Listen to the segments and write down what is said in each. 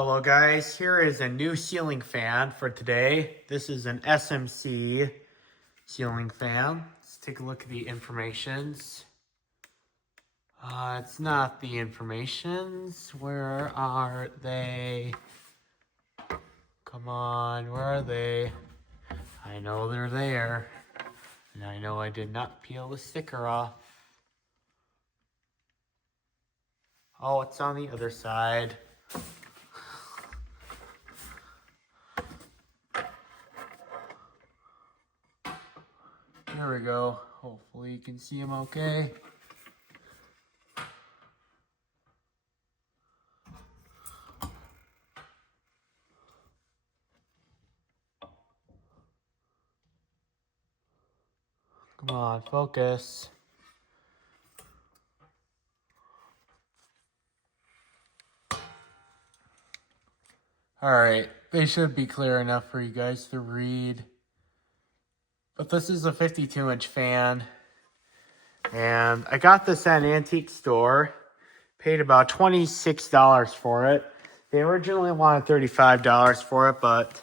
Hello guys, here is a new ceiling fan for today. This is an SMC ceiling fan. Let's take a look at the informations. It's not the informations. Where are they? Come on, where are they? I know they're there. And I know I did not peel the sticker off. Oh, it's on the other side. There we go. Hopefully you can see them okay. Come on, focus. Alright, they should be clear enough for you guys to read. But this is a 52-inch fan. And I got this at an antique store. Paid about $26 for it. They originally wanted $35 for it, but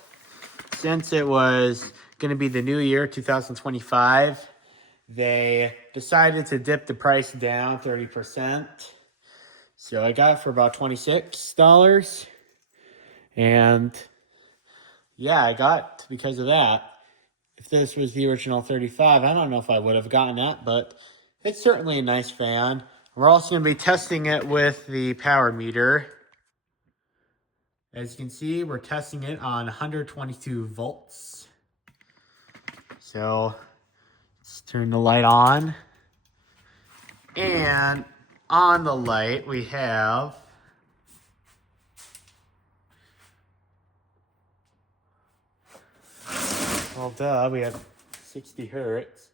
since it was going to be the new year, 2025, they decided to dip the price down 30%. So I got it for about $26. And yeah, I got because of that. If this was the original 35, I don't know if I would have gotten that, but it's certainly a nice fan. We're also going to be testing it with the power meter. As you can see, we're testing it on 122 volts. So let's turn the light on. And on the light, we have we have 60 hertz.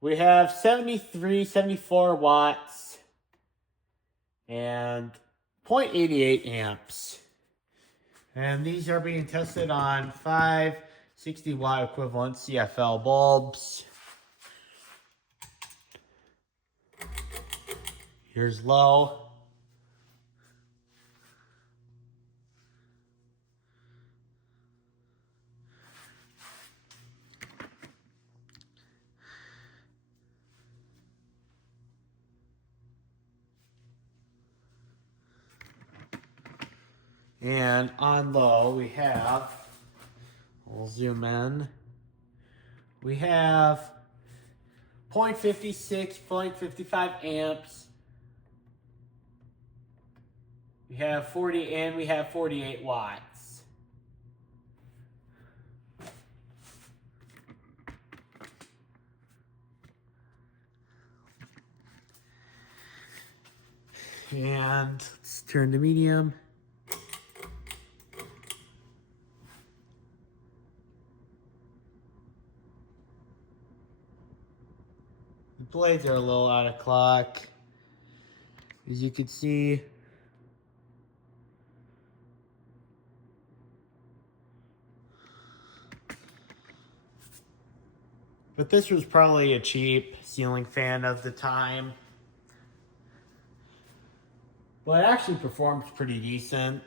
We have 73, 74 watts and 0.88 amps. And these are being tested on 5 60 watt equivalent CFL bulbs. Here's low. And on low, we have, we'll zoom in, we have 0.56, 0.55 amps. We have 40 and we have 48 watts. And let's turn to medium. The blades are a little out of clock, as you can see. But this was probably a cheap ceiling fan of the time. Well, it actually performs pretty decent.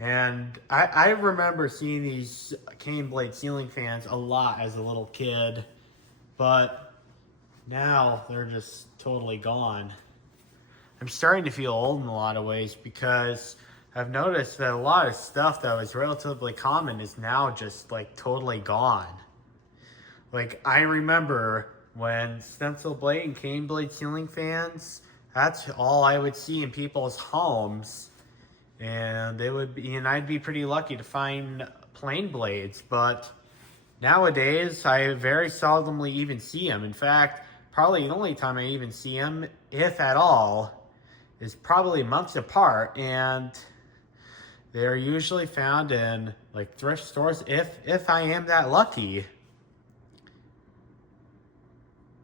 And I remember seeing these cane blade ceiling fans a lot as a little kid. But now they're just totally gone. I'm starting to feel old in a lot of ways because I've noticed that a lot of stuff that was relatively common is now just like totally gone. Like I remember when stencil blade and cane blade ceiling fans, that's all I would see in people's homes. And they would be, and I'd be pretty lucky to find plain blades, but nowadays I very seldomly even see them. In fact, probably the only time I even see them, if at all, is probably months apart, and they're usually found in like thrift stores if I am that lucky.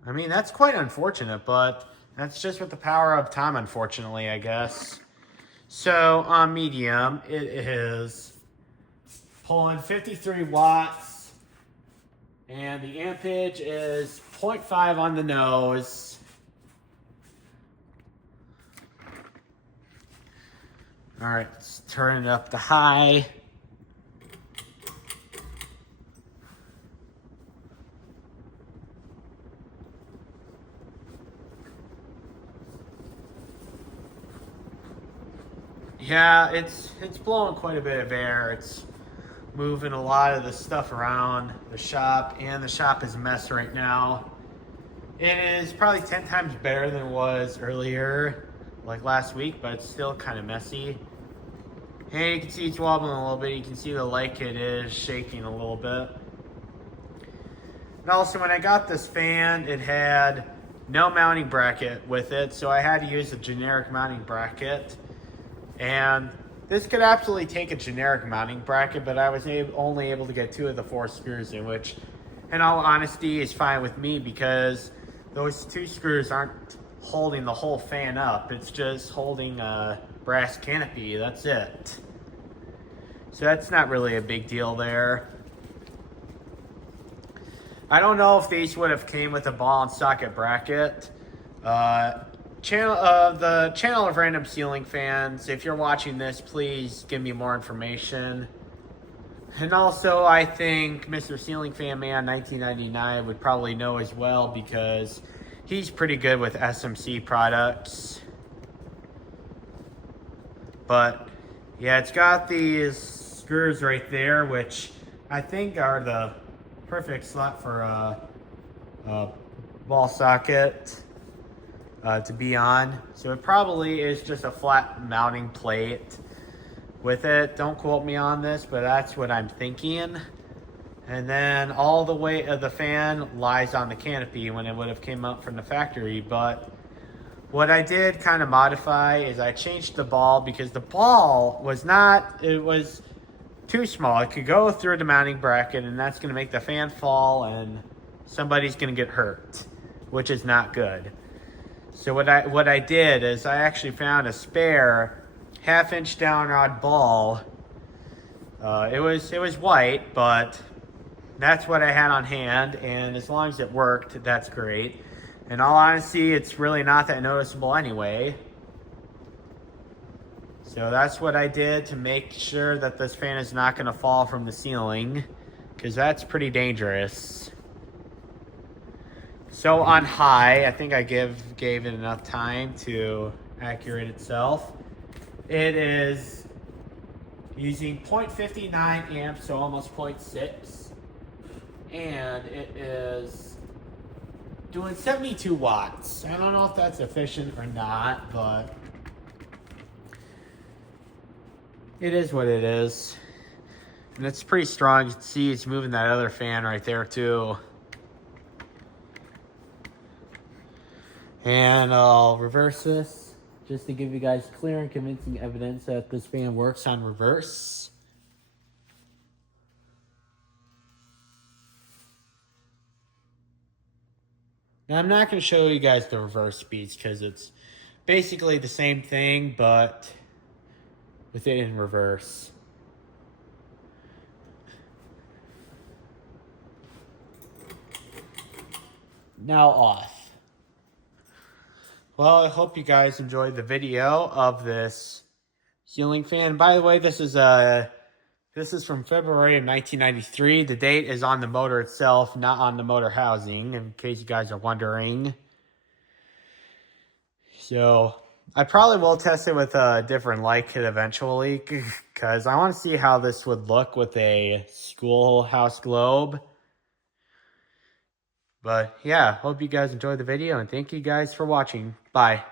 I mean, that's quite unfortunate, but that's just with the power of time, unfortunately, I guess. So on medium, it is pulling 53 watts, and the ampage is 0.5 on the nose. All right, let's turn it up to high. Yeah, it's blowing quite a bit of air. It's moving a lot of the stuff around the shop, and the shop is a mess right now. It is probably 10 times better than it was earlier, like last week, but it's still kind of messy. And you can see it's wobbling a little bit. You can see the light kit is shaking a little bit. And also, when I got this fan, it had no mounting bracket with it, so I had to use a generic mounting bracket. And this could absolutely take a generic mounting bracket, but I was only able to get 2 of the 4 screws in, which, in all honesty, is fine with me because those 2 screws aren't holding the whole fan up. It's just holding a brass canopy. That's it. So that's not really a big deal there. I don't know if these would have came with a ball and socket bracket. The channel of random ceiling fans, if you're watching this, please give me more information. And also, I think Mr. Ceiling Fan Man 1999 would probably know as well because he's pretty good with SMC products. But yeah, it's got these screws right there, which I think are the perfect slot for a ball socket to be on. So it probably is just a flat mounting plate with it. Don't quote me on this, but that's what I'm thinking. And then all the weight of the fan lies on the canopy when it would have came out from the factory. But what I did kind of modify is I changed the ball because the ball was it was too small. It could go through the mounting bracket, and that's going to make the fan fall and somebody's going to get hurt, which is not good. So what I did is I actually found a spare 1/2-inch downrod ball. It was white, but that's what I had on hand, and as long as it worked, that's great. In all honesty, it's really not that noticeable anyway. So that's what I did to make sure that this fan is not going to fall from the ceiling, because that's pretty dangerous. So on high, I think I gave it enough time to accurate itself. It is using 0.59 amps, so almost 0.6. And it is doing 72 watts. I don't know if that's efficient or not, but it is what it is. And it's pretty strong. You can see it's moving that other fan right there too. And I'll reverse this just to give you guys clear and convincing evidence that this fan works on reverse. Now, I'm not going to show you guys the reverse speeds because it's basically the same thing, but with it in reverse. Now off. Well, I hope you guys enjoyed the video of this ceiling fan. By the way, this is from February of 1993. The date is on the motor itself, not on the motor housing, in case you guys are wondering. So I probably will test it with a different light kit eventually, because I want to see how this would look with a schoolhouse globe. But yeah, hope you guys enjoyed the video, and thank you guys for watching. Bye.